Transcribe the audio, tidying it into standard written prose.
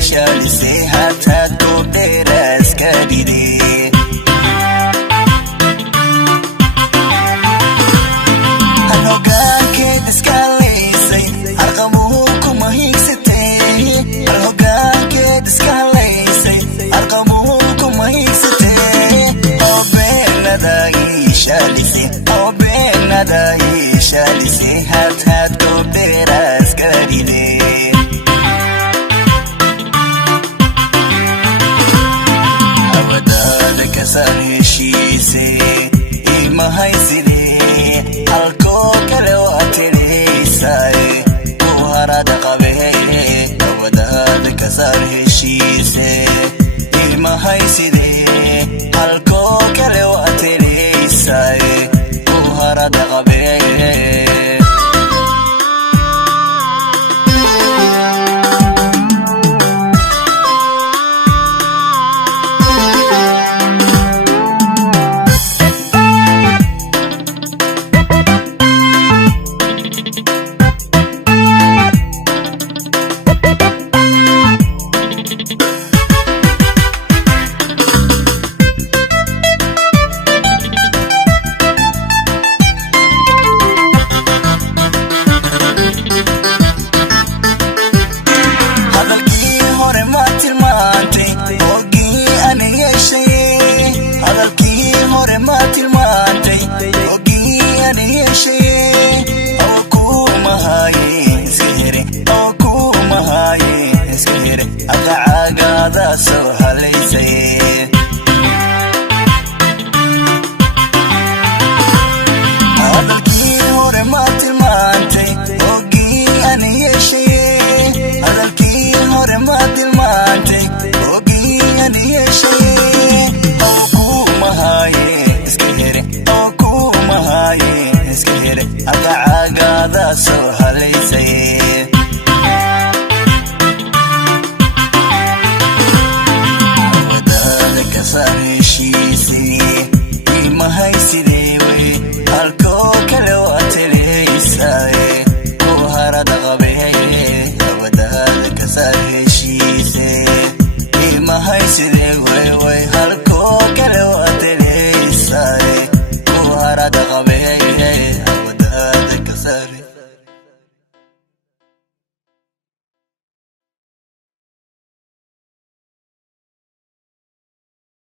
شالسي حتى تقدر اسكدي هنوغاك دسكاليسي ارقموكم هيكستي هنوغاك دسكاليسي ارقموكم هيكستي او بين داي شالسي او بين داي شالسي حتى تقدر اسكدي heshiisay ima haysine halkoo kale waa tiriisay ku harada qabee wadaad ka saar heshiisay ima haysine halkoo kale waa tiriisay ku harada qabee so halaysay hadalkii hore ma tilmaantay ogii aan yeeshay hadalkii hore ma tilmaantay ogii aan yeeshay oo kuma haye iska here agacagada soo halaysay sorry